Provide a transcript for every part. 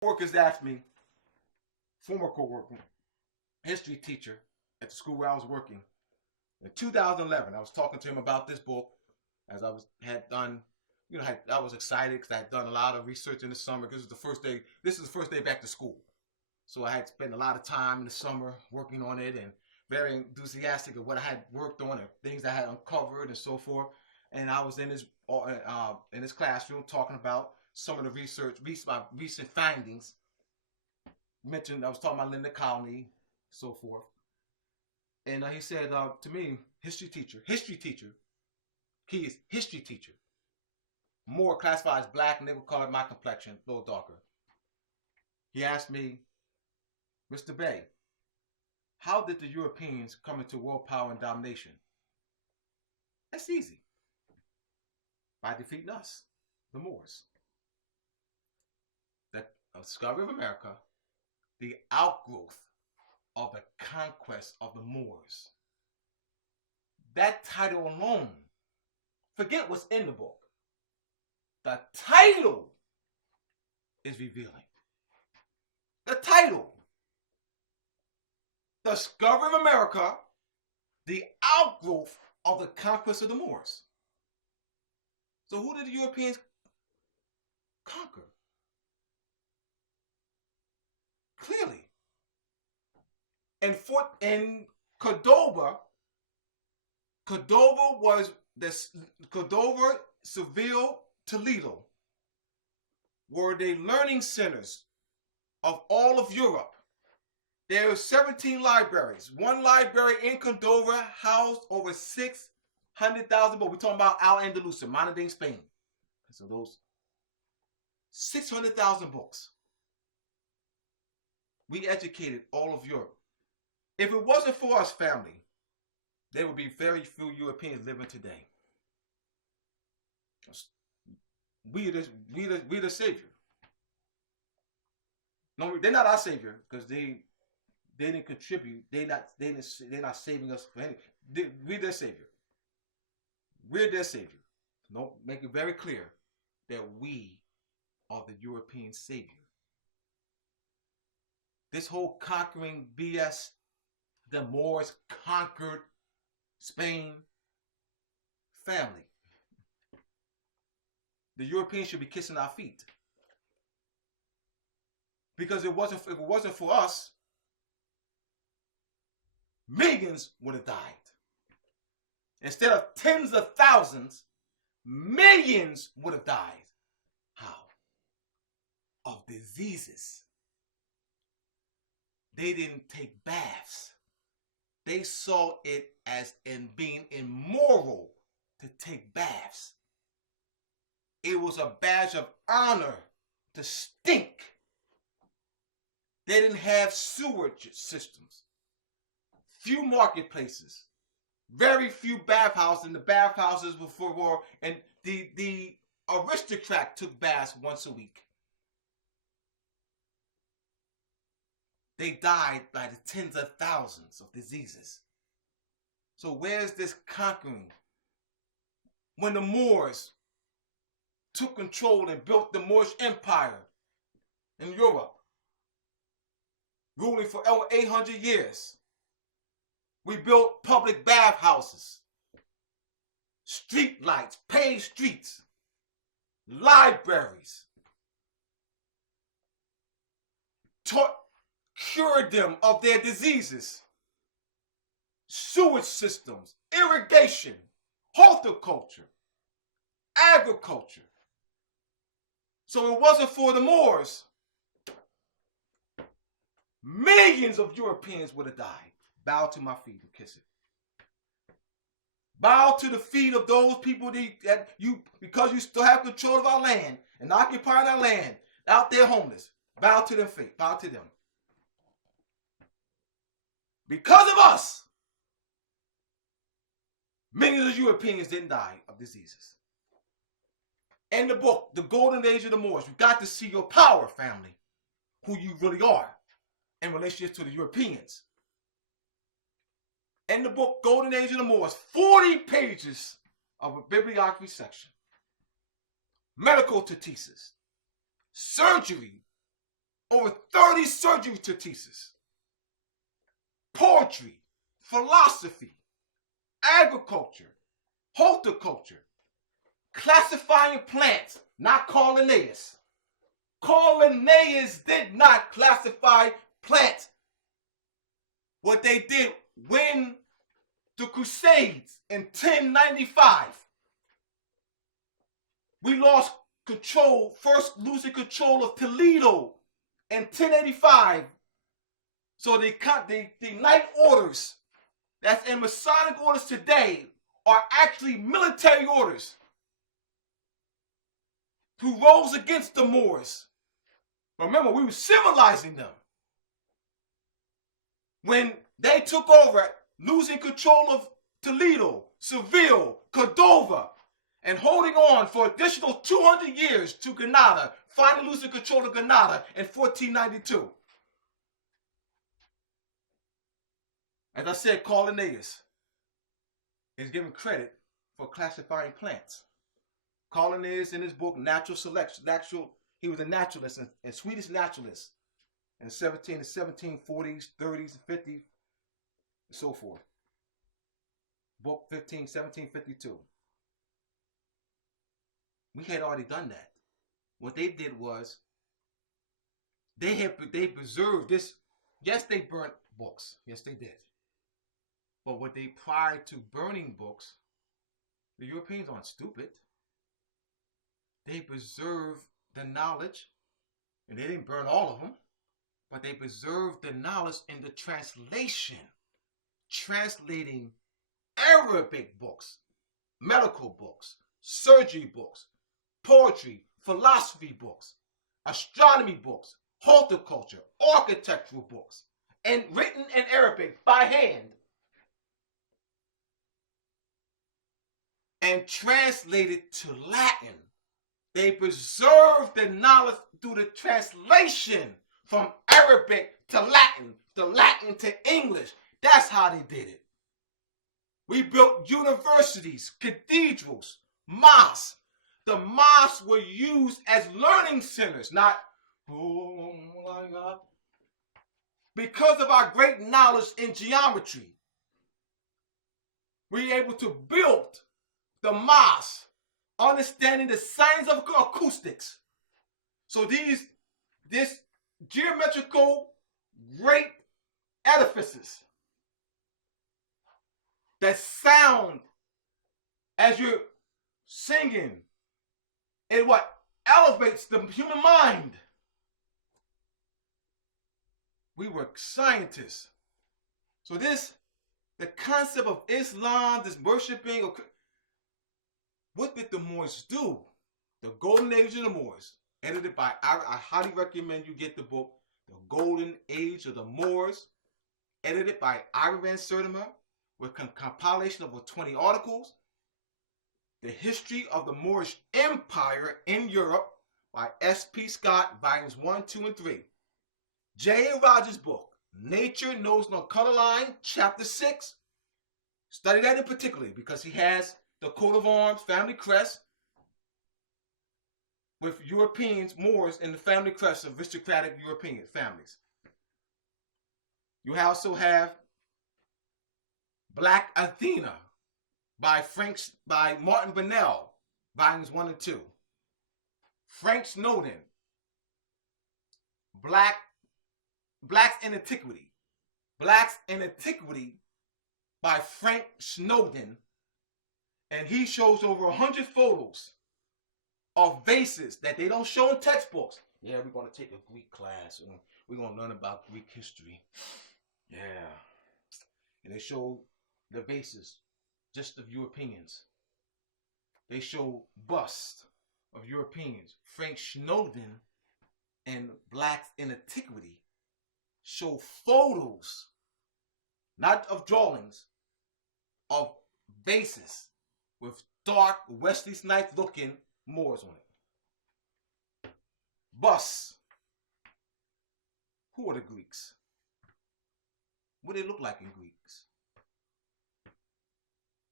Workers asked me, former co-worker, history teacher at the school where I was working, in 2011, I was talking to him about this book as had done. I was excited because I had done a lot of research in the summer because this is the first day back to school. So I had spent a lot of time in the summer working on it and very enthusiastic of what I had worked on and things I had uncovered and so forth. And I was in his classroom talking about some of the recent findings. I was talking about Linda Colony, so forth. And he said to me, history teacher, he is history teacher. Moore classified as black, and they would call it my complexion, a little darker. He asked me, Mr. Bey, how did the Europeans come into world power and domination? That's easy. By defeating us, the Moors. The discovery of America, the outgrowth of the conquest of the Moors. That title alone, forget what's in the book. The title is revealing. The title. The discovery of America, the outgrowth of the conquest of the Moors. So who did the Europeans conquer? Clearly. In Cordoba was Cordoba, Seville, Toledo were the learning centers of all of Europe. There were 17 libraries. One library in Cordoba housed over 600,000 books. We're talking about Al-Andalusia, modern-day Spain. So those 600,000 books. We educated all of Europe. If it wasn't for us, family, there would be very few Europeans living today. We the savior. No, they're not our savior because they didn't contribute. They're not saving us for anything. We're their savior. We're their savior. No, make it very clear that we are the European savior. This whole conquering BS, the Moors conquered Spain, family. The Europeans should be kissing our feet. Because if it wasn't for us, millions would have died. Instead of tens of thousands, millions would have died. How? Of diseases. They didn't take baths. They saw it as being immoral to take baths. It was a badge of honor to stink. They didn't have sewage systems. Few marketplaces. Very few bathhouses. And the bathhouses were for and the aristocrat took baths once a week. They died by the tens of thousands of diseases. So where's this conquering? When the Moors took control and built the Moorish Empire in Europe, ruling for over 800 years, we built public bathhouses, street lights, paved streets, libraries, cured them of their diseases, sewage systems, irrigation, horticulture, agriculture. So it wasn't for the Moors, millions of Europeans would have died. Bow to my feet and kiss it. Bow to the feet of those people because you still have control of our land and occupying our land, out there homeless. Bow to their feet. Bow to them. Because of us, millions of Europeans didn't die of diseases. In the book, The Golden Age of the Moors, you got to see your power, family, who you really are in relationship to the Europeans. In the book, Golden Age of the Moors, 40 pages of a bibliography section. Medical treatises, surgery, over 30 surgery treatises, poetry, philosophy, agriculture, horticulture, classifying plants, not called Linnaeus. Carl Linnaeus did not classify plants. What they did when the Crusades in 1095, we lost control, first losing control of Toledo in 1085. So the Knight Orders that's in Masonic orders today are actually military orders who rose against the Moors. Remember, we were civilizing them. When they took over, losing control of Toledo, Seville, Cordova, and holding on for additional 200 years to Granada, finally losing control of Granada in 1492. As I said, Carl Linnaeus is given credit for classifying plants. Carl Linnaeus, in his book Natural Selection, he was a naturalist, a Swedish naturalist in the 1740s, 30s, and 50s, and so forth. Book 1752. We had already done that. What they did was they preserved this. Yes, they burnt books. Yes, they did. But what they, prior to burning books, the Europeans aren't stupid. They preserved the knowledge, and they didn't burn all of them, but they preserved the knowledge in the translation, translating Arabic books, medical books, surgery books, poetry, philosophy books, astronomy books, horticulture, architectural books, and written in Arabic by hand, and translated to Latin. They preserved the knowledge through the translation from Arabic to Latin to English. That's how they did it. We built universities, cathedrals, mosques. The mosques were used as learning centers, not, oh my God. Because of our great knowledge in geometry, we were able to build the mosque, understanding the science of acoustics. So this geometrical great edifices that sound as you're singing, it what elevates the human mind. We were scientists. So the concept of Islam, this worshiping, what did the Moors do? The Golden Age of the Moors, edited by, I highly recommend you get the book, The Golden Age of the Moors, edited by Ira Van Sertima, with a compilation of over 20 articles. The History of the Moorish Empire in Europe by S.P. Scott, volumes 1, 2, and 3. J.A. Rogers' book, Nature Knows No Color Line, chapter 6. Study that in particular because he has the coat of arms, family crest, with Europeans, Moors, in the family crest of aristocratic European families. You also have Black Athena by Martin Bennell, volumes 1 and 2. Frank Snowden, Blacks in Antiquity. Blacks in Antiquity by Frank Snowden. And he shows over 100 photos of vases that they don't show in textbooks. Yeah, we're going to take a Greek class and we're going to learn about Greek history. Yeah. And they show the vases just of Europeans. They show busts of Europeans. Frank Snowden and Blacks in Antiquity show photos, not of drawings, of vases with dark Wesley Snipes looking Moors on it. Busts. Who are the Greeks? What do they look like in Greeks?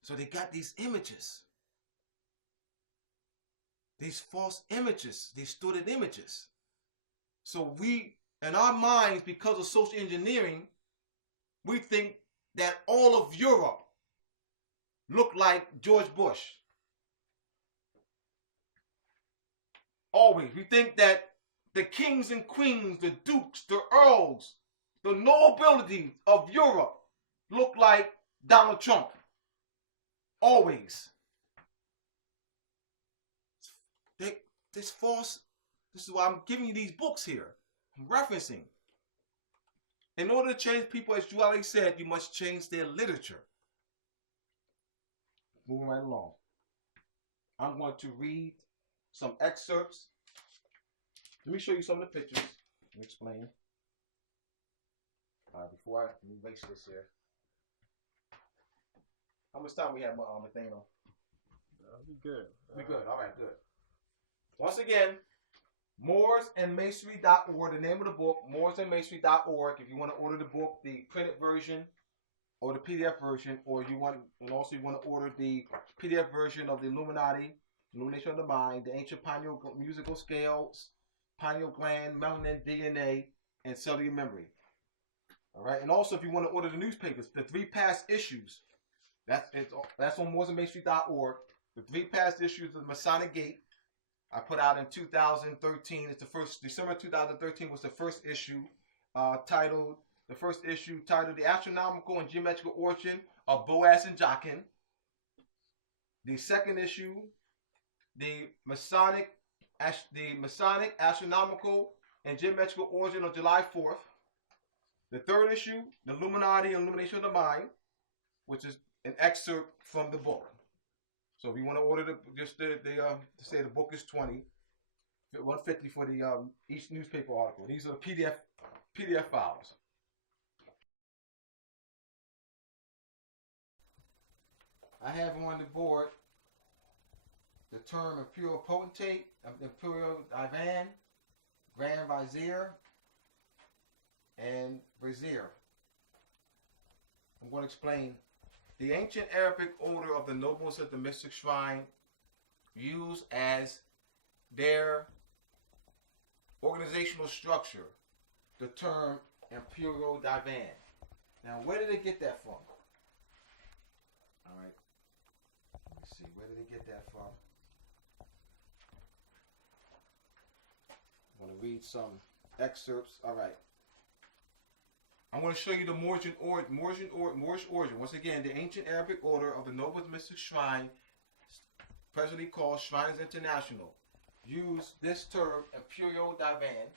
So they got these images. These false images, these distorted images. So we In our minds, because of social engineering, we think that all of Europe looked like George Bush. Always. We think that the kings and queens, the dukes, the earls, the nobility of Europe look like Donald Trump. Always. This false. This is why I'm giving you these books here. I'm referencing. In order to change people, as you already said, you must change their literature. Moving right along. I'm going to read some excerpts. Let me show you some of the pictures. Let me explain. Before I erase this here. How much time we have on the thing on? That'll be good. We good. All right, good. Once again, moorsandmasonry.org, the name of the book, moorsandmasonry.org. If you want to order the book, the printed version or the PDF version, or you want to order the PDF version of the Illuminati, Illumination of the Mind, the Ancient Pineal Musical Scales, Pineal Gland, Melanin, DNA, and Cellular Memory. All right, and also if you want to order the newspapers, the 3 past issues, that's on moorsandmasonry.org. The 3 past issues of the Masonic Gate, I put out in 2013. It's the first, December 2013 was the first issue, titled The Astronomical and Geometrical Origin of Boaz and Jachin. The second issue, The Masonic Astronomical and Geometrical Origin of July 4th. The third issue, The Illuminati and Illumination of the Mind, which is an excerpt from the book. So if you want to order to say the book is $150 for the each newspaper article. These are the PDF files. I have on the board the term Imperial Potentate, Imperial Divan, Grand Vizier, and Brazier. I'm going to explain. The ancient Arabic order of the nobles at the mystic shrine used as their organizational structure the term Imperial Divan. Now, where did they get that from? All right. Let's see. Where did they get that from? I'm going to read some excerpts. All right. I'm going to show you the Moorish origin. Once again, the ancient Arabic order of the Nobles Mystic Shrine, presently called Shriners International, use this term, Imperial Divan,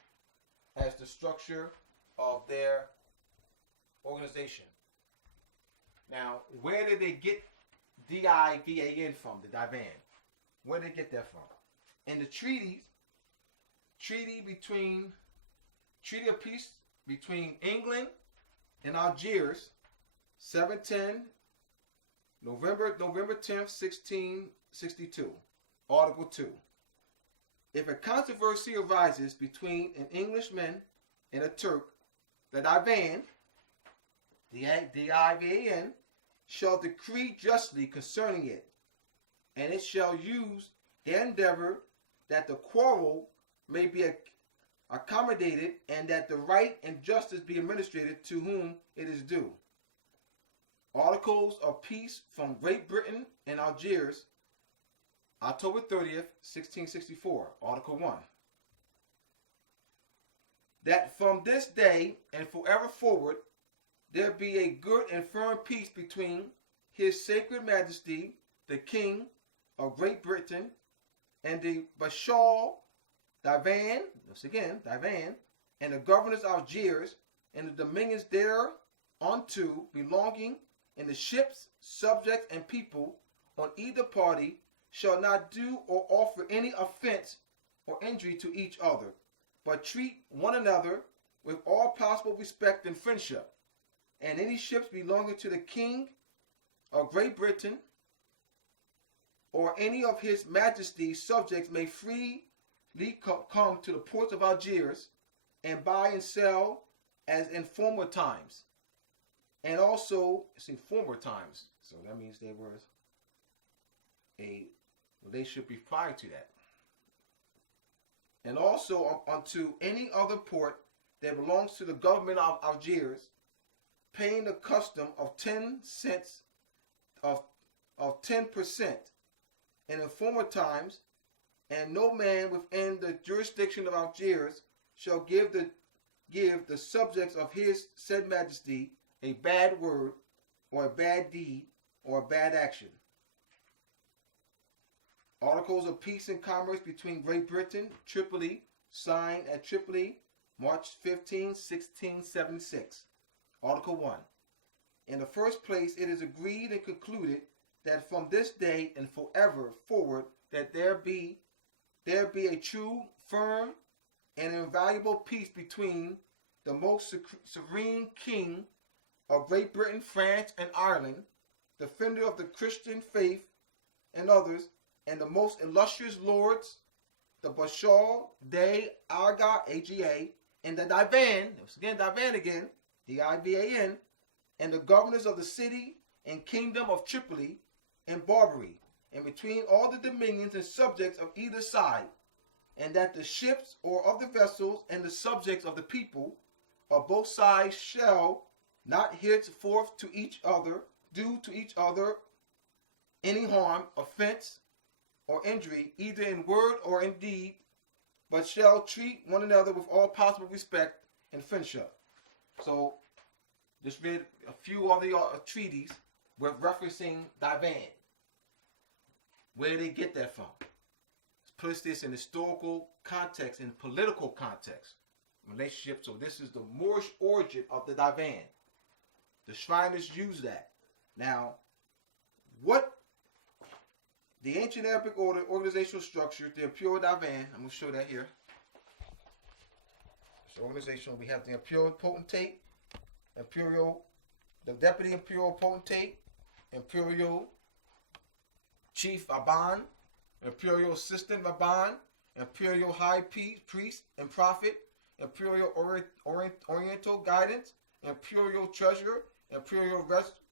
as the structure of their organization. Now, where did they get D-I-V-A-N from, the Divan? Where did they get that from? In the treaty of peace between England and Algiers, 710, November 10th, 1662, Article 2. If a controversy arises between an Englishman and a Turk, the Divan, D-I-V-A-N, shall decree justly concerning it, and it shall use their endeavor that the quarrel may be accommodated, and that the right and justice be administered to whom it is due. Articles of Peace from Great Britain and Algiers, October 30th, 1664, Article 1. That from this day and forever forward there be a good and firm peace between His Sacred Majesty, the King of Great Britain, and the Bashar Divan, once again, Divan, and the governors of Algiers, and the dominions thereunto belonging, and the ships, subjects, and people on either party shall not do or offer any offense or injury to each other, but treat one another with all possible respect and friendship. And any ships belonging to the King of Great Britain or any of His Majesty's subjects may freely come to the ports of Algiers and buy and sell as in former times. And also, it's in former times, so that means there was a relationship prior to that. And also unto any other port that belongs to the government of Algiers, paying the custom of 10 cents of 10% and in former times, and no man within the jurisdiction of Algiers shall give the subjects of his said majesty a bad word or a bad deed or a bad action. Articles of Peace and Commerce between Great Britain, Tripoli, signed at Tripoli, March 15, 1676. Article 1. In the first place, it is agreed and concluded that from this day and forever forward that there be a true, firm, and invaluable peace between the most serene King of Great Britain, France, and Ireland, defender of the Christian faith and others, and the most illustrious lords, the Bashar de Aga, AGA, and the Divan, Divan again, Divan, and the governors of the city and kingdom of Tripoli and Barbary, and between all the dominions and subjects of either side, and that the ships or of the vessels and the subjects of the people of both sides shall not henceforth to each other do to each other any harm, offense, or injury, either in word or in deed, but shall treat one another with all possible respect and friendship. So, just read a few of the treaties with referencing Divan. Where did they get that from? Let's put this in historical context, in political context, relationship. So this is the Moorish origin of the Divan. The Shriners use that. Now, what the ancient Arabic order, organizational structure, the Imperial Divan, I'm going to show that here. So organizational, we have the Imperial Potentate, the Deputy Imperial Potentate, Imperial Chief Aban, Imperial Assistant Aban, Imperial High Priest and Prophet, Imperial Oriental Guidance, Imperial Treasurer, Imperial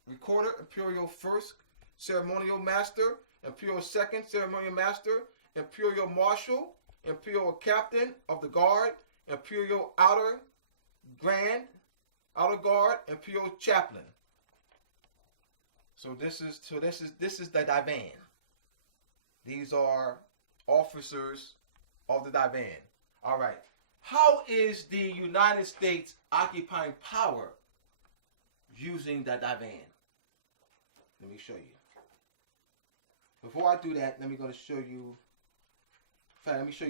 Recorder, Imperial First Ceremonial Master, Imperial Second Ceremonial Master, Imperial Marshal, Imperial Captain of the Guard, Imperial Outer Guard, Imperial Chaplain. So this is the Divan. These are officers of the Divan. All right. How is the United States occupying power using the Divan? Let me show you. Before I do that, let me show you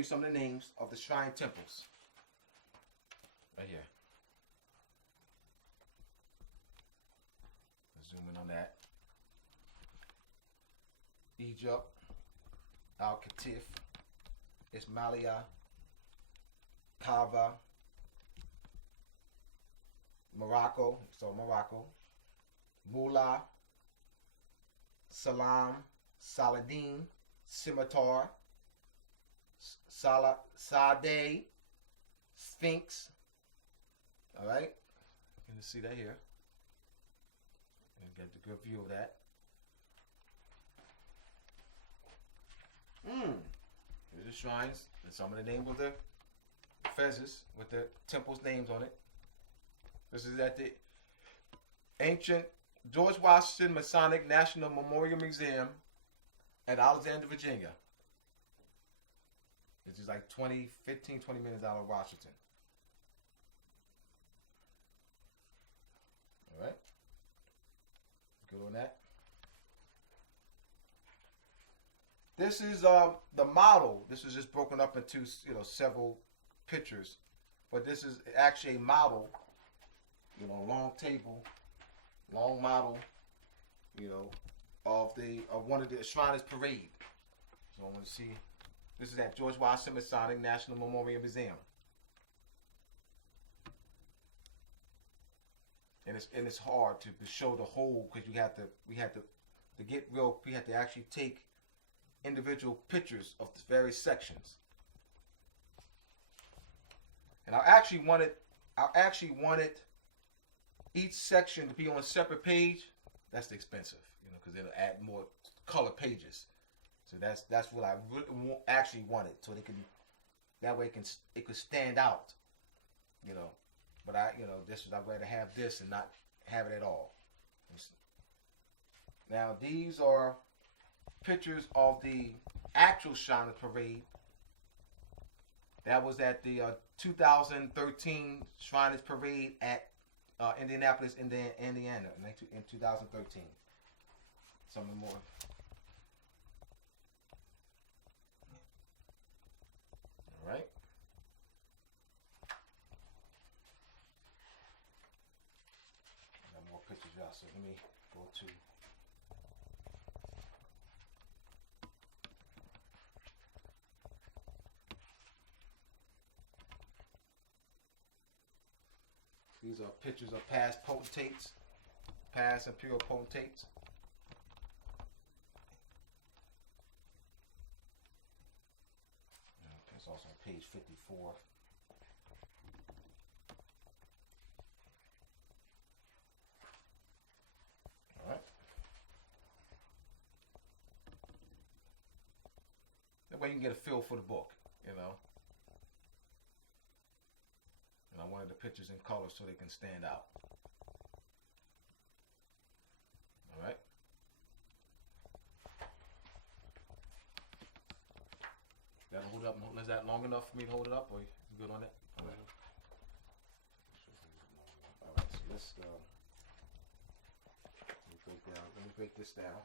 some of the names of the shrine temples. Right here. Let's zoom in on that. Egypt, Al-Katif, Ismailia, Kaaba, Morocco, Mullah, Salam, Saladin, Scimitar, Sade, Sphinx. All right, you can see that here. And get a good view of that. Here's the shrines and some of the names of the fezzes with the temple's names on it. This is at the ancient George Washington Masonic National Memorial Museum at Alexandria, Virginia. This is like 20 minutes out of Washington. All right. Good on that. This is the model. This is just broken up into several pictures, but this is actually a model. Long table, long model. Of one of the Shriners Parade. So I want to see. This is at George Washington Masonic National Memorial Museum, and it's hard to show the whole because we had to actually take individual pictures of the various sections. And I actually wanted each section to be on a separate page. That's expensive, because it'll add more color pages. So that's what I really actually wanted, so that way it could stand out, But I'd rather have this and not have it at all. Now these are pictures of the actual Shriners Parade. That was at the 2013 Shriners Parade at Indianapolis, Indiana, in 2013. Something more. All right. Got more pictures out, so let me go to. These are pictures of past potentates, past imperial potentates. It's also on page 54. All right. That way you can get a feel for the book, And I wanted the pictures in color so they can stand out. All right. Gotta hold it up. Is that long enough for me to hold it up, or you good on that? All right. All right. So let's let me break this down.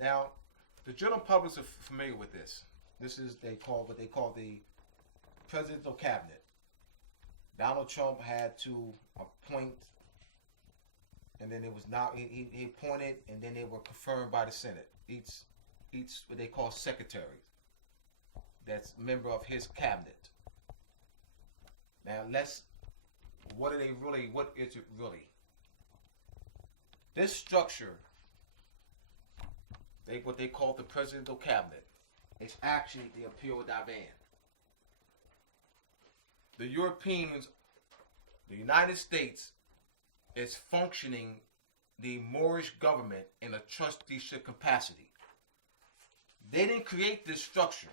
Now, the general public are familiar with this. This is what they call the presidential cabinet. Donald Trump had to appoint, and then it was he appointed, and then they were confirmed by the Senate. Each what they call secretary. That's a member of his cabinet. Now what is it really? This structure, what they call the presidential cabinet, is actually the imperial divan. The United States is functioning the Moorish government in a trusteeship capacity. They didn't create this structure.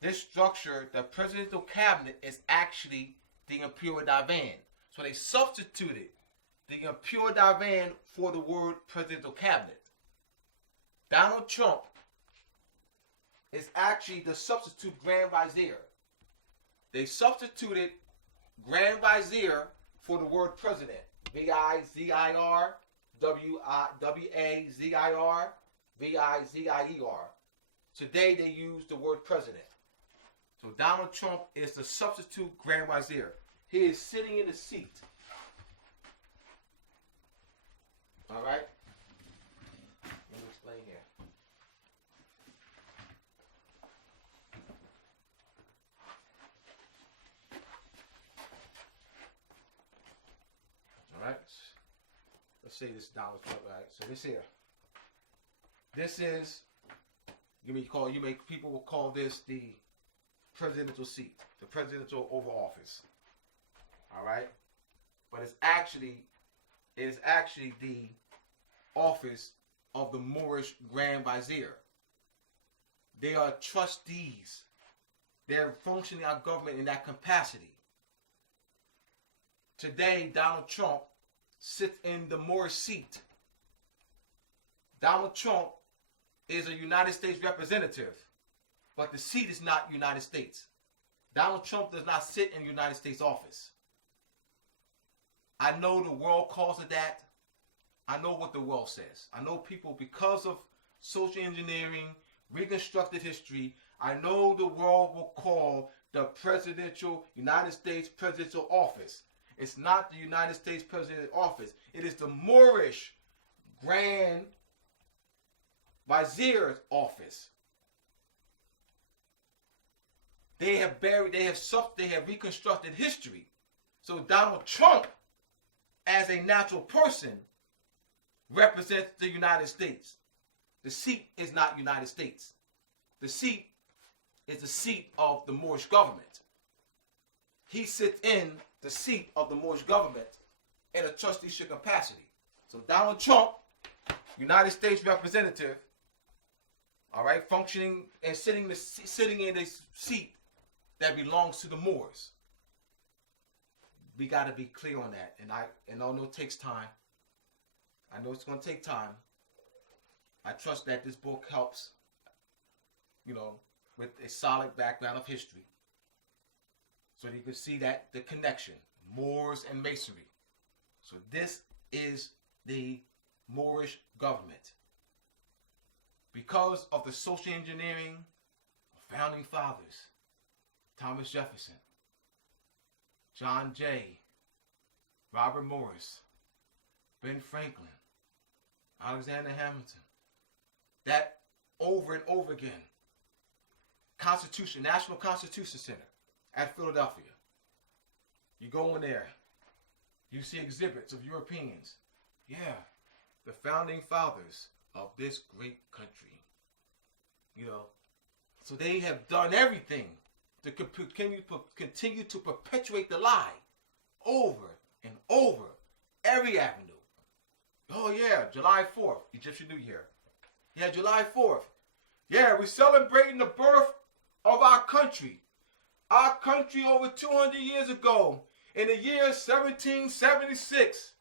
This structure, the presidential cabinet, is actually the imperial divan. So they substituted the imperial divan for the word presidential cabinet. Donald Trump is actually the substitute Grand Vizier. They substituted Grand Vizier for the word president. V-I-Z-I-R, W-A-Z-I-R, V-I-Z-I-E-R. Today they use the word president. So Donald Trump is the substitute Grand Vizier. He is sitting in the seat. All right? Let me explain here. All right? Let's say this is Donald Trump, right? So this here. This is, people will call this the presidential seat, the presidential Oval Office. All right? But it is actually the office of the Moorish Grand Vizier. They are trustees. They're functioning our government in that capacity. Today, Donald Trump sits in the Moorish seat. Donald Trump is a United States representative, but the seat is not United States. Donald Trump does not sit in the United States office. I know the world calls it that. I know what the world says. I know people, because of social engineering, reconstructed history, I know the world will call the United States presidential office. It's not the United States presidential office. It is the Moorish Grand Vizier's office. They have buried, they have reconstructed history. So Donald Trump, as a natural person, represents the United States. The seat is not United States. The seat is the seat of the Moorish government. He sits in the seat of the Moorish government in a trusteeship capacity. So Donald Trump, United States representative, all right, functioning and sitting in a seat that belongs to the Moors. We got to be clear on that, and I know it takes time. I know it's going to take time. I trust that this book helps, with a solid background of history, so that you can see that the connection, Moors and Masonry. So this is the Moorish government. Because of the social engineering of founding fathers, Thomas Jefferson, John Jay, Robert Morris, Ben Franklin, Alexander Hamilton, that over and over again, National Constitution Center at Philadelphia. You go in there, you see exhibits of Europeans. Yeah, the founding fathers of this great country. So they have done everything to continue to perpetuate the lie over and over every avenue. Oh yeah, July 4th, Egyptian New Year. Yeah, July 4th. Yeah, we're celebrating the birth of our country. Our country over 200 years ago, in the year 1776,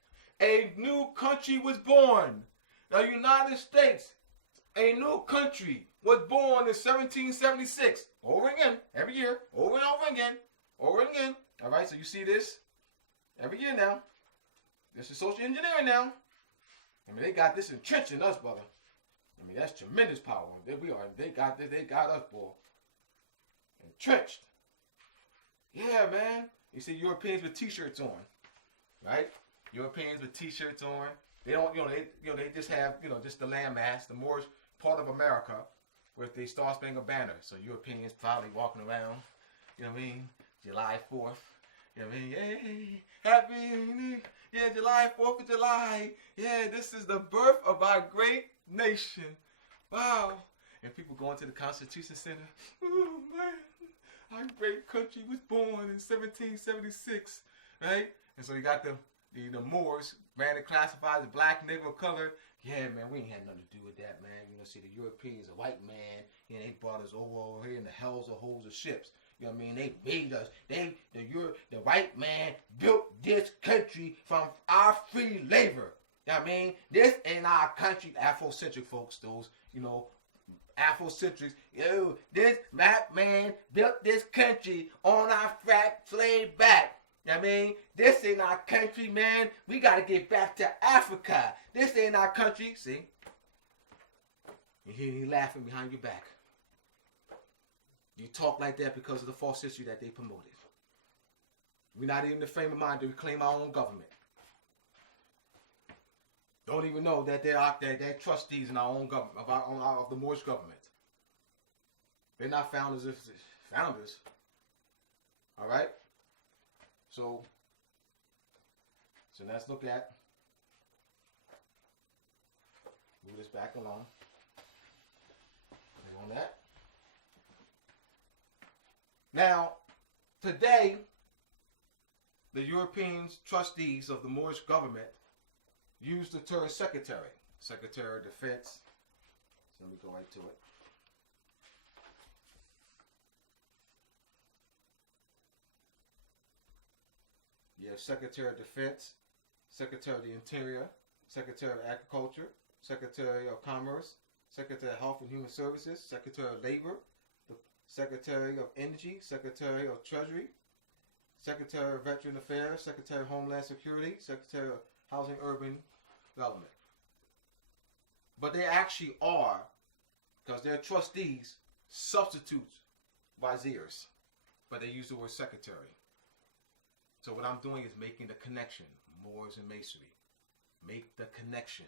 a new country was born. The United States, a new country, was born in 1776. Over again, every year, over and over again, over and again. All right, so you see this every year now. This is social engineering now. They got this entrenched in us, brother. That's tremendous power. They got us, boy. Entrenched. Yeah, man. You see Europeans with t-shirts on, right? Europeans with t-shirts on. They don't, they just have, just the landmass, the Moorish part of America, with the Star Spangled Banner. So Europeans probably walking around, July 4th. Yay, happy, July 4th of July. Yeah, this is the birth of our great nation. Wow. And people going to the Constitution Center. Oh, man, our great country was born in 1776, right? And so you got the Moors, man, they classified as black, nigger, or color. Yeah, man, we ain't had nothing to do with that, man. See, the Europeans, a white man, they brought us over here in the hells of holes of ships. They made us. The white man built this country from our free labor. This ain't our country. Afrocentric folks, those, Afrocentrics. This black man built this country on our fat slave back. This ain't our country, man. We got to get back to Africa. This ain't our country. See? You hear me laughing behind your back. You talk like that because of the false history that they promoted. We're not even in the frame of mind to reclaim our own government. Don't even know that they're trustees in our own government, of the Moorish government. They're not founders. All right? So let's look at, move this back along. Click on that. Now, today, the European trustees of the Moorish government use the term secretary of defense. So let me go right to it. You have Secretary of Defense, Secretary of the Interior, Secretary of Agriculture, Secretary of Commerce, Secretary of Health and Human Services, Secretary of Labor, the Secretary of Energy, Secretary of Treasury, Secretary of Veteran Affairs, Secretary of Homeland Security, Secretary of Housing and Urban Development. But they actually are, because they're trustees, substitutes viziers, but they use the word secretary. So what I'm doing is making the connection, Moors and Masonry. Make the connection.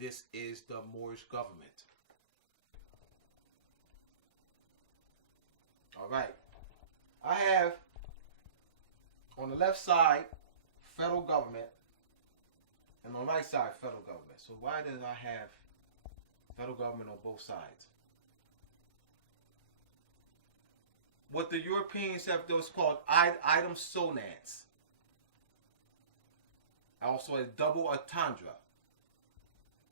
This is the Moorish government. All right. I have on the left side federal government and on the right side federal government. So why did I have federal government on both sides? What the Europeans have those called item sonance. Also a double entendre.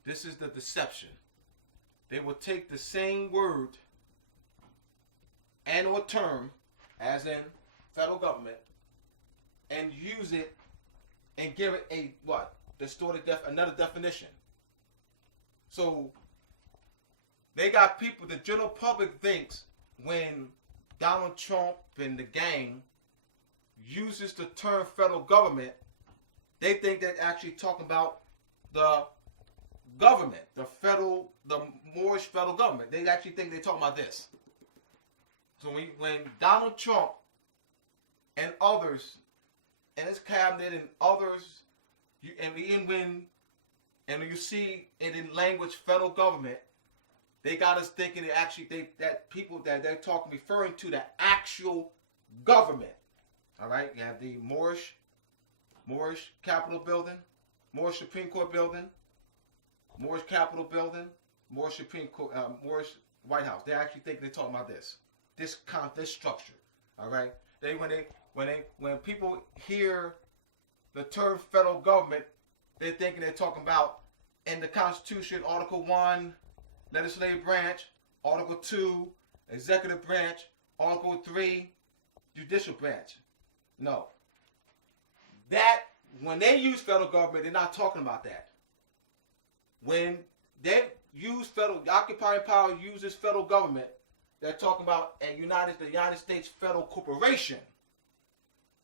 This is the deception. They will take the same word and or term, as in federal government, and use it and give it a what? Distorted another definition. So they got people, the general public thinks when Donald Trump and the gang uses the term federal government, they think they're actually talking about the government, the Moorish federal government. They actually think they're talking about this. So when Donald Trump and others, and his cabinet and others, and when you see it in language federal government, they got us thinking that people that they're talking referring to the actual government. All right, you have the Moorish Capitol building, Moorish Supreme Court building, Moorish Capitol building, Moorish Supreme Court, Moorish White House. They actually think they're talking about this structure. All right, when people hear the term federal government, they're thinking they're talking about in the Constitution, Article 1, legislative branch, Article 2, executive branch, Article 3, judicial branch. No. When they use federal government, they're not talking about that. When they use occupying power uses federal government, they're talking about the United States Federal Corporation.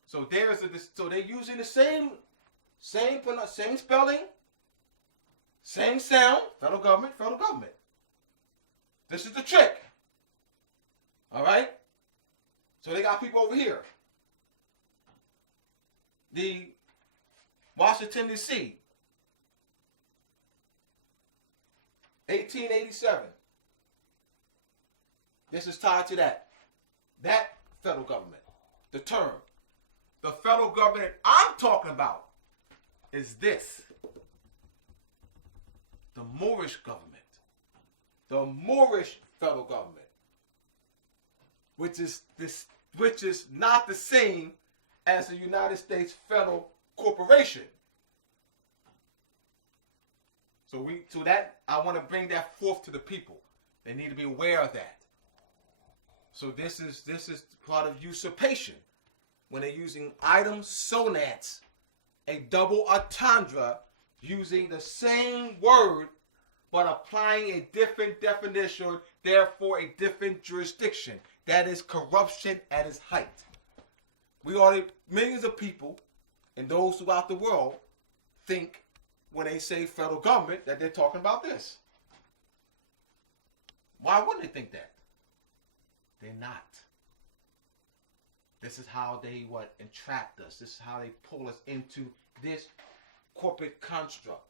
So so they're using the same spelling, same sound, federal government. This is the trick. All right? So they got people over here. The Washington, D.C., 1887. This is tied to that federal government. The term. The federal government I'm talking about is this. The Moorish government. The Moorish federal government. Which is not the same as the United States Federal Corporation. So I want to bring that forth to the people. They need to be aware of that. So this is part of usurpation. When they're using item sonance, a double entendre, using the same word but applying a different definition, therefore a different jurisdiction. That is corruption at its height. Millions of people and those throughout the world think when they say federal government that they're talking about this. Why wouldn't they think that? They're not. This is how they entrap us. This is how they pull us into this corporate construct.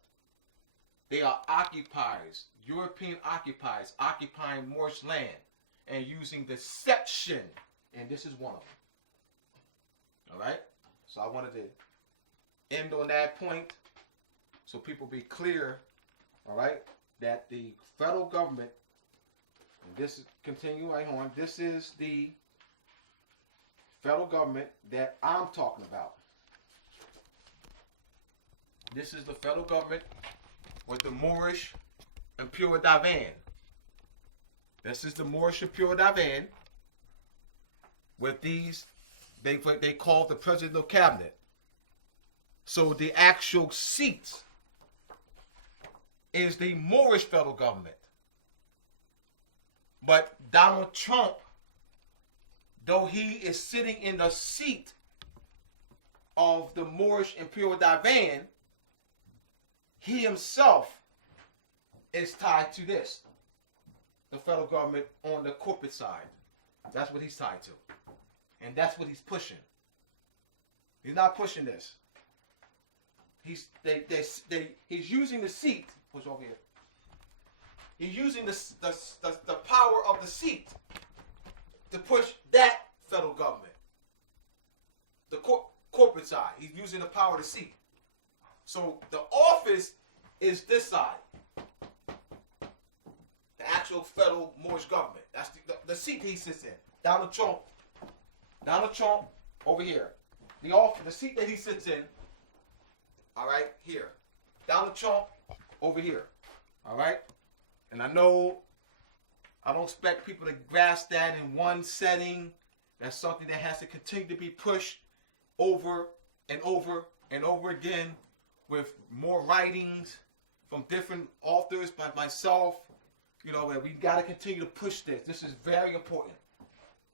They are occupiers, European occupiers, occupying Moorish land and using deception. And this is one of them. All right? So I wanted to end on that point so people be clear, all right, that the federal government, and this is continue right on, this is the federal government that I'm talking about. This is the federal government with the Moorish Imperial Divan. This is the Moorish Imperial Divan with these, they call the presidential cabinet. So the actual seat is the Moorish federal government. But Donald Trump, though he is sitting in the seat of the Moorish Imperial Divan, he himself is tied to this, the federal government on the corporate side. That's what he's tied to. And that's what he's pushing. He's not pushing this. He's using the seat, push over here. He's using the power of the seat to push that federal government. side. He's using the power of the seat. So the office is this side. The actual federal Moorish government. That's the seat he sits in. Donald Trump over here. The seat that he sits in, all right, here. Donald Trump over here, all right? And I know I don't expect people to grasp that in one setting. That's something that has to continue to be pushed over and over and over again with more writings from different authors, by myself. You know, that we got to continue to push this. This is very important.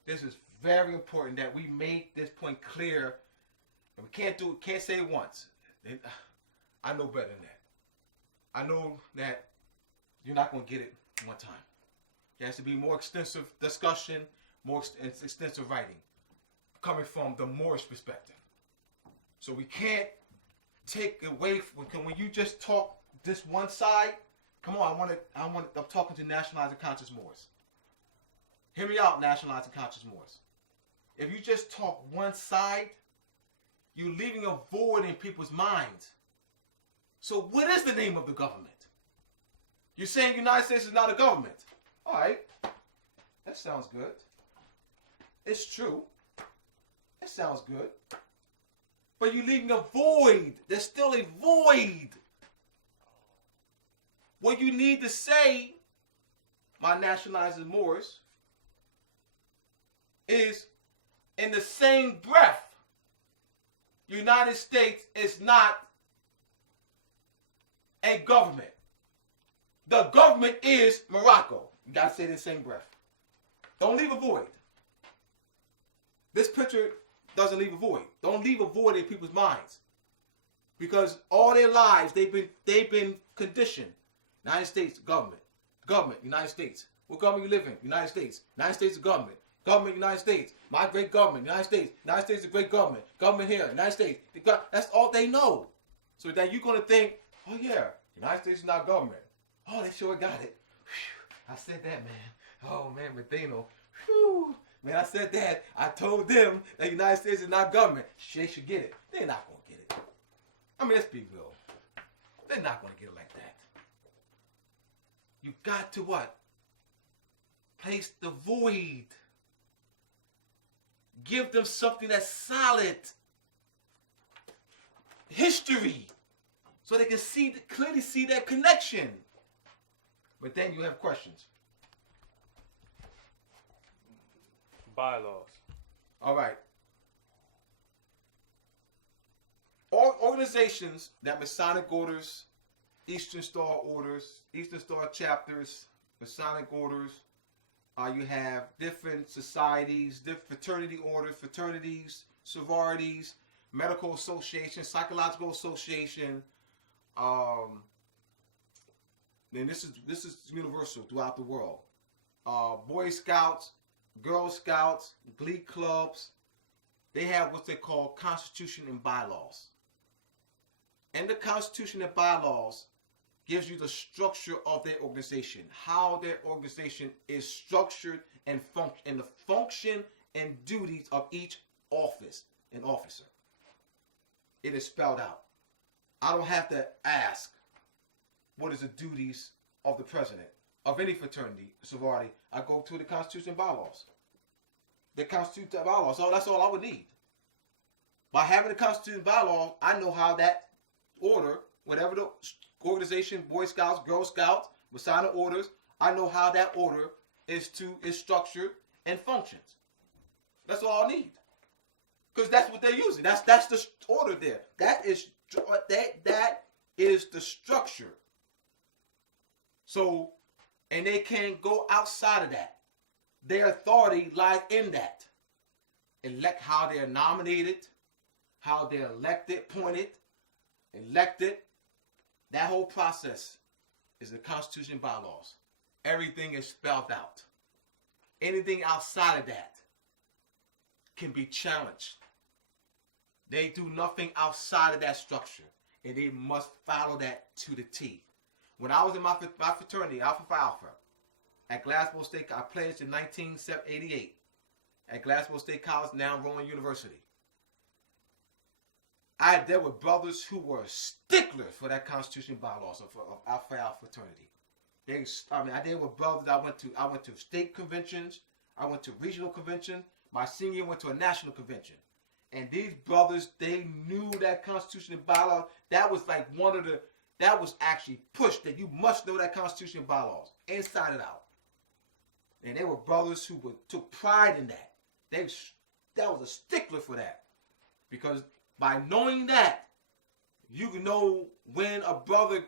This is very important that we make this point clear. And we can't say it once. I know better than that. I know that you're not going to get it one time. There has to be more extensive discussion, more extensive writing coming from the Moorish perspective. So we can't take away from, when you just talk this one side. Come on, I'm talking to nationalized and conscious Moors. Hear me out, nationalized and conscious Moors. If you just talk one side, you're leaving a void in people's minds. So what is the name of the government? You're saying the United States is not a government. All right, that sounds good. It's true. It sounds good. But you're leaving a void. There's still a void. What you need to say, my nationalized Moors, is in the same breath, United States is not a government. The government is Morocco. You got to say it in the same breath. Don't leave a void. This picture doesn't leave a void. Don't leave a void in people's minds. Because all their lives, they've been conditioned. United States government. Government, United States. What government you live in? United States. United States is government. Government, United States. My great government, United States. United States is a great government. Government here, United States. That's all they know. So that you're going to think, oh yeah, United States is not government. Oh, they sure got it. Whew, I said that, man. Oh, man, Medino. Whew. Man, I said that. I told them that United States is not government. They should get it. They're not going to get it. I mean, let's be real. They're not going to get it like that. You got to what? Place the void. Give them something that's solid. History. So they can clearly see that connection. But then you have questions. Bylaws. All right. Organizations that Masonic orders, Eastern Star orders, Eastern Star chapters, Masonic orders, you have different societies, different fraternity orders, fraternities, sororities, medical association, psychological association. Then this is universal throughout the world. Boy Scouts, Girl Scouts, Glee clubs, they have what they call Constitution and bylaws. And the Constitution and bylaws gives you the structure of their organization, how their organization is structured and the function and duties of each office and officer. It is spelled out. I don't have to ask what is the duties of the president of any fraternity, sorority. I go to the Constitution and bylaws. The Constitution and bylaws. So that's all I would need. By having the Constitution and bylaws, I know how that order, whatever the organization, Boy Scouts, Girl Scouts, Masonic orders, I know how that order is structured and functions. That's all I need. Because that's what they're using. That's the order there. That is the structure. So, and they can't go outside of that. Their authority lies in that. Elect how they're nominated, how they're elected, appointed, elected. That whole process is the Constitution and bylaws. Everything is spelled out. Anything outside of that can be challenged. They do nothing outside of that structure, and they must follow that to the T. When I was in my fraternity, Alpha Phi Alpha, at Glasgow State, I pledged in 1988 at Glasgow State College, now Rowan University. There were brothers who were sticklers for that Constitution bylaws of our fraternity. There were brothers. I went to state conventions. I went to regional convention. My senior year went to a national convention. And these brothers, they knew that Constitution and bylaws. That was like that was actually pushed, that you must know that Constitution and bylaws, inside and out. And they were brothers who took pride in that. That was a stickler for that. Because by knowing that, you can know when a brother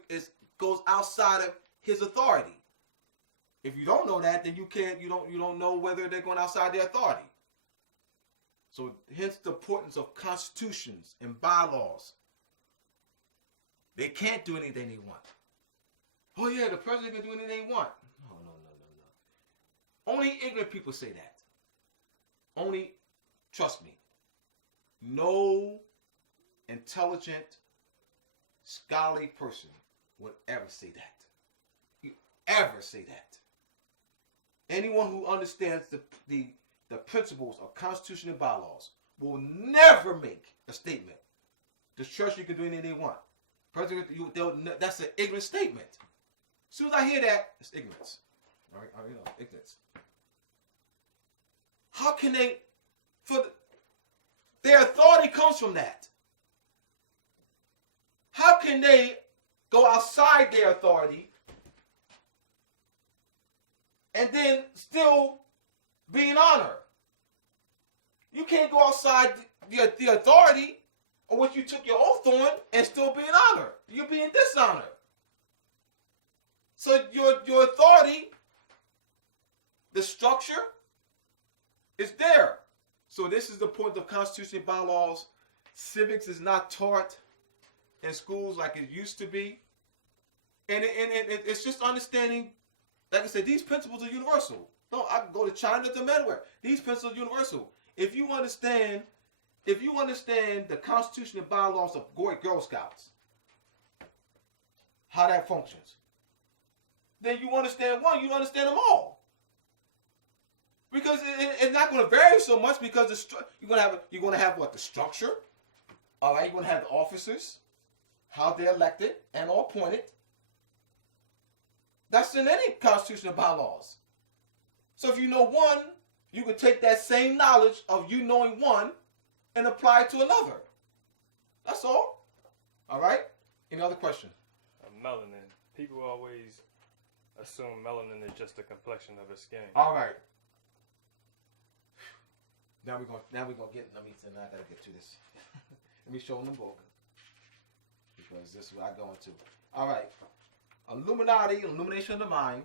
goes outside of his authority. If you don't know that, then you don't know whether they're going outside their authority. So hence the importance of constitutions and bylaws. They can't do anything they want. Oh yeah, the president can do anything they want. No. Only ignorant people say that. Only, trust me, no intelligent, scholarly person would ever say that. Ever say that. Anyone who understands the principles of Constitution and bylaws will never make a statement. The church, you can do anything they want. President, that's an ignorant statement. As soon as I hear that, it's ignorance. All right, ignorance. How can they? Their authority comes from that. How can they go outside their authority and then still be in honor? You can't go outside the authority or what you took your oath on and still be in honor. You'll be in dishonor. So your authority, the structure, is there. So this is the point of Constitution and bylaws. Civics is not taught in schools like it used to be. And it's just understanding, like I said, these principles are universal. No, I can go to China, to anywhere. These principles are universal. If you understand the Constitution and bylaws of Girl Scouts, how that functions, then you understand you understand them all. Because it's not going to vary so much, because you're going to have what? The structure. All right, you're going to have the officers, how they're elected and or appointed. That's in any Constitution and bylaws. So if you know one, you can take that same knowledge of you knowing one and apply it to another. That's all. All right? Any other question? Melanin. People always assume melanin is just the complexion of the skin. All right. Now we're gonna get. Now I gotta get to this. Let me show them the book, because this is what I go into. All right. Illuminati, illumination of the mind,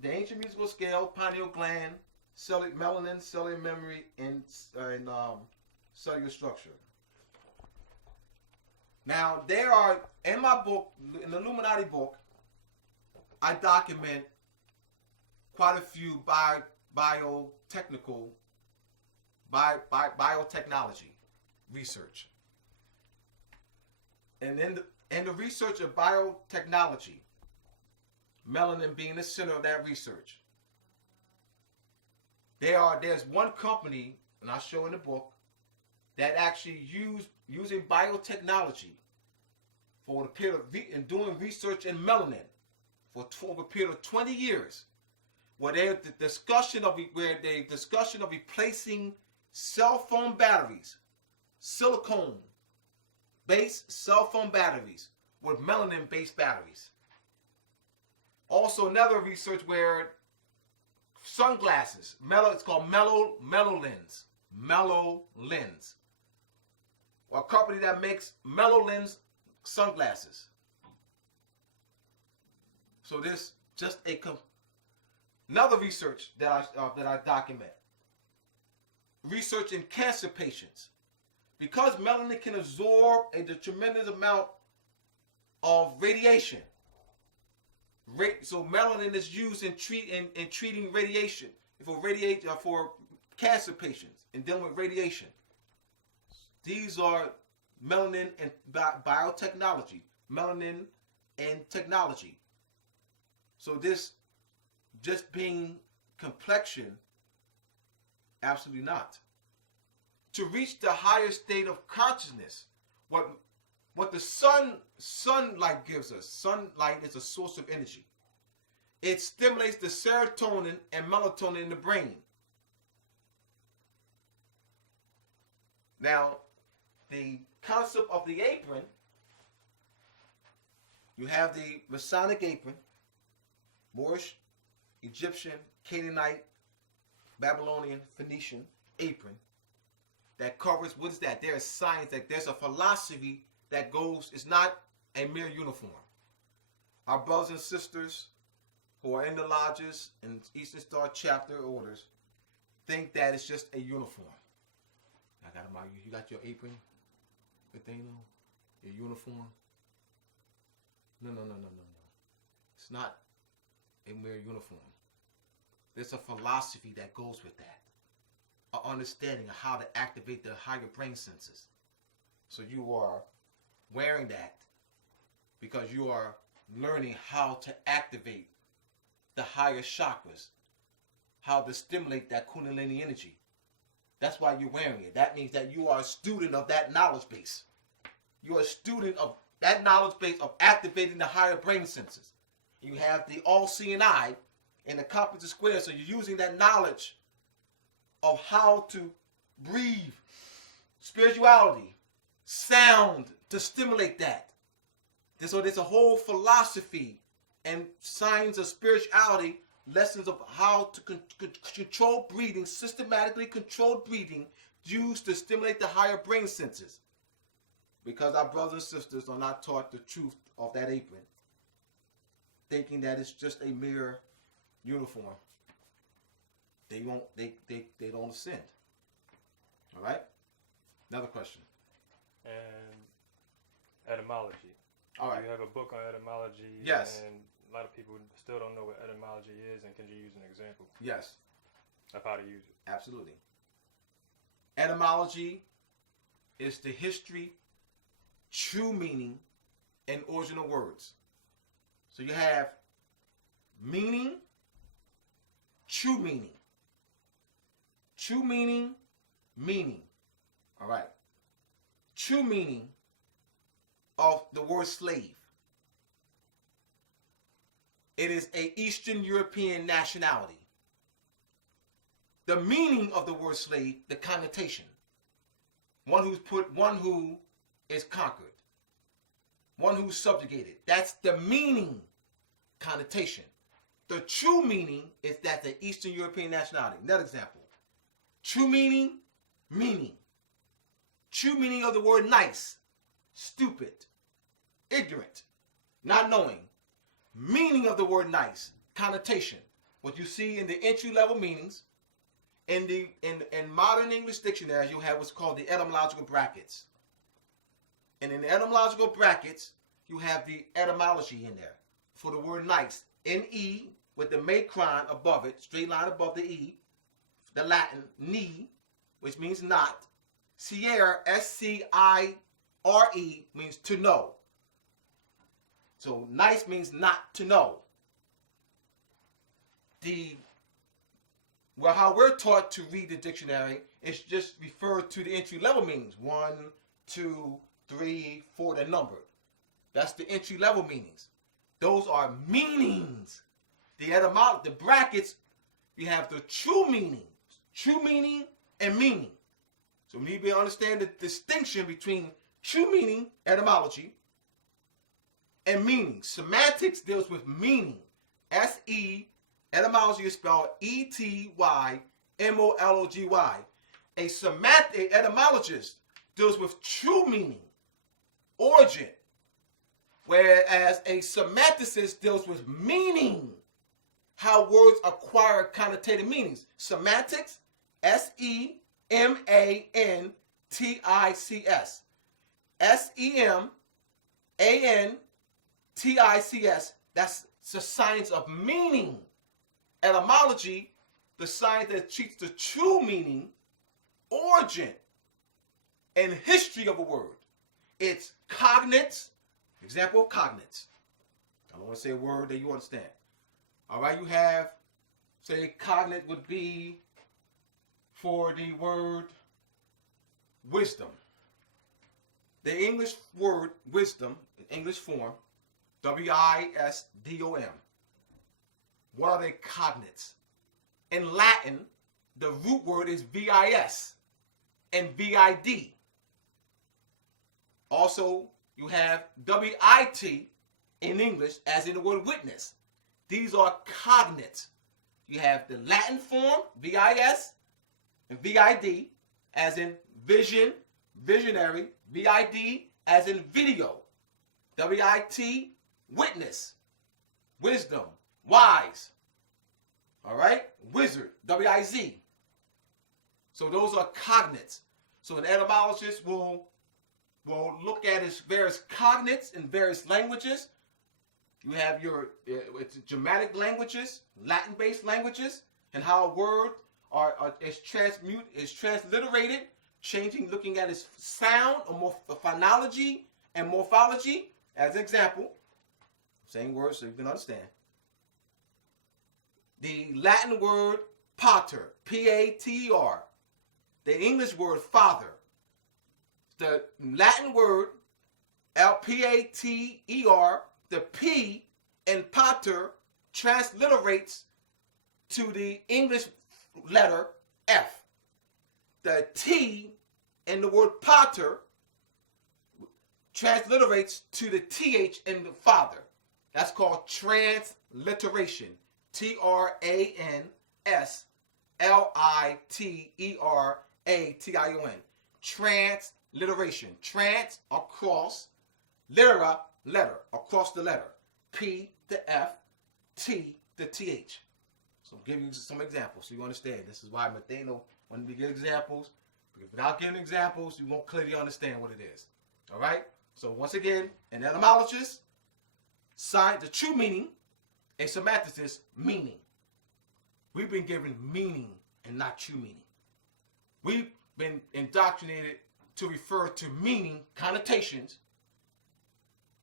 the ancient musical scale, pineal gland, melanin, cellular memory, and cellular structure. Now, there are, in my book, in the Illuminati book, I document quite a few biotechnology research. And in the research of biotechnology, melanin being the center of that research, there's one company, and I'll show in the book, that actually using biotechnology for the period of doing research in melanin for a period of 20 years, where the discussion of replacing cell phone batteries, silicone-based cell phone batteries with melanin-based batteries. Also, another research where sunglasses, it's called MeloLens. MeloLens. A company that makes MeloLens sunglasses. So this just another research that I document. Research in cancer patients, because melanin can absorb a tremendous amount of radiation. So melanin is used in treating radiation for cancer patients and dealing with radiation. These are melanin and biotechnology, melanin and technology. So this just being complexion, absolutely not. To reach the higher state of consciousness, what the sunlight gives us. Sunlight is a source of energy. It stimulates the serotonin and melatonin in the brain. Now, the concept of the apron, you have the Masonic apron, Moorish, Egyptian, Canaanite, Babylonian, Phoenician apron that covers, what is that? There is science, that there's a philosophy that goes, it's not a mere uniform. Our brothers and sisters who are in the lodges and Eastern Star chapter orders think that it's just a uniform. I got you got your apron, the thing, your uniform. No. It's not a mere uniform. There's a philosophy that goes with that. An understanding of how to activate the higher brain senses. So you are wearing that because you are learning how to activate the higher chakras, how to stimulate that Kundalini energy. That's why you're wearing it. That means that you are a student of that knowledge base. You are a student of that knowledge base of activating the higher brain senses. You have the all-seeing eye and the compass square, so you're using that knowledge of how to breathe, spirituality, sound, to stimulate that. So there's a whole philosophy and science of spirituality, lessons of how to control breathing, systematically controlled breathing, used to stimulate the higher brain senses. Because our brothers and sisters are not taught the truth of that apron, thinking that it's just a mere uniform. They don't ascend. All right? Another question. And etymology. All right. You have a book on etymology. Yes. And a lot of people still don't know what etymology is, and can you use an example? Yes. Of how to use it? Absolutely. Etymology is the history, true meaning, and origin of words. So you have meaning, true meaning. True meaning, meaning. All right. True meaning of the word slave. It is an Eastern European nationality. The meaning of the word slave, the connotation. One who is conquered. One who's subjugated. That's the meaning connotation. The true meaning is that the Eastern European nationality. Another example. True meaning, meaning. True meaning of the word nice, stupid, ignorant, not knowing. Meaning of the word nice, connotation. What you see in the entry level meanings, in modern English dictionaries, you have what's called the etymological brackets. And in the etymological brackets, you have the etymology in there for the word nice. N-E with the macron above it, straight line above the E. The Latin, ni, which means not. Sierra, S-C-I-R-E, means to know. So nice means not to know. How we're taught to read the dictionary is just refer to the entry level meanings. 1, 2, 3, 4, the number. That's the entry level meanings. Those are meanings. The brackets, you have the true meaning and meaning. So we need to be able to understand the distinction between true meaning, etymology, and meaning. Semantics deals with meaning. S-E, etymology is spelled E-T-Y-M-O-L-O-G-Y. A etymologist deals with true meaning, origin, whereas a semanticist deals with meaning, how words acquire connotative meanings. Semantics, S-E-M-A-N-T-I-C-S. S-E-M-A-N-T-I-C-S. That's the science of meaning. Etymology, the science that treats the true meaning, origin, and history of a word. It's cognates. Example of cognates. I don't want to say a word that you understand. All right, you have, say, cognate would be for the word wisdom. the English word wisdom, in English form, W-I-S-D-O-M. What are they cognates? In Latin, the root word is vis and vid. Also, you have wit in English as in the word witness. These are cognates. You have the Latin form, vis and vid, as in vision, visionary, vid as in video, wit, witness, wisdom, wise. All right? Wizard, W-I-Z. So those are cognates. So an etymologist will look at his various cognates in various languages. You have your Germanic languages, Latin-based languages, and how a word is transliterated, changing, looking at its sound or phonology and morphology. As an example, same word so you can understand. The Latin word pater, P-A-T-E-R. The English word father. The Latin word P-A-T-E-R, the P in pater transliterates to the English letter F. The T in the word pater transliterates to the TH in the father. That's called transliteration. Transliteration. Transliteration. Trans, across, litera, letter, across the letter. P, the F, T, the TH. So I'm giving you some examples so you understand. This is why Matheno, when we give examples, because without giving examples, you won't clearly understand what it is. All right? So once again, an etymologist, the true meaning, a semanticist, meaning. We've been given meaning and not true meaning. We've been indoctrinated to refer to meaning, connotations,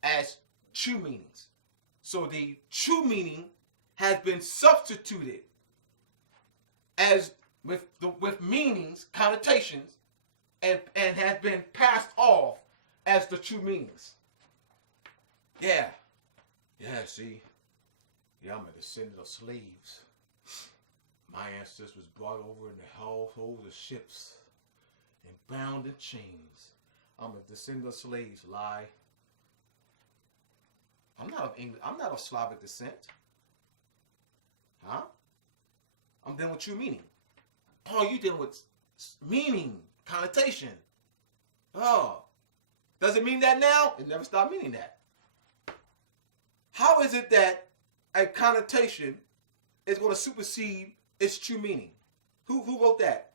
as true meanings. So the true meaning has been substituted as with meanings, connotations, and has been passed off as the true meanings. Yeah, see. Yeah, I'm a descendant of slaves. My ancestors brought over in the households of ships and bound in chains. I'm a descendant of slaves. Lie. I'm not of English. I'm not of Slavic descent. Huh? I'm dealing with true meaning. Oh, you dealing with meaning, connotation. Oh, does it mean that now? It never stopped meaning that. How is it that a connotation is going to supersede its true meaning? Who wrote that?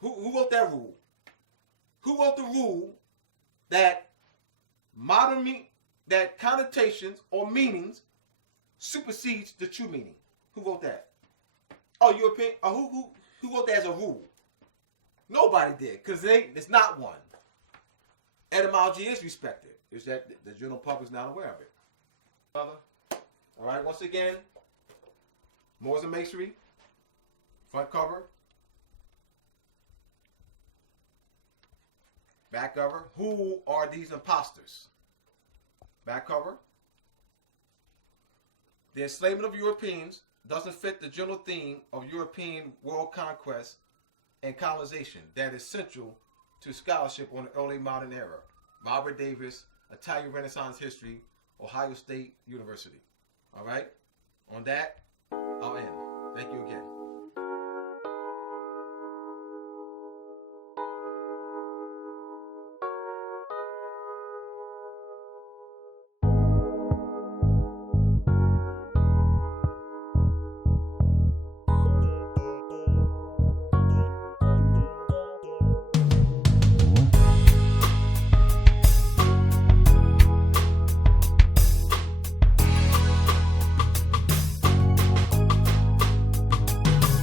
Who wrote that rule? Who wrote the rule that that connotations or meanings supersedes the true meaning? Who wrote that? Oh, European. Who wrote that as a rule? Nobody did, because it's not one. Etymology is respected. It's that the general public is not aware of it. All right, once again, Moors and Masonry, front cover, back cover. Who are these imposters? Back cover. The enslavement of Europeans doesn't fit the general theme of European world conquest and colonization that is central to scholarship on the early modern era. Robert Davis, Italian Renaissance History, Ohio State University. All right? On that,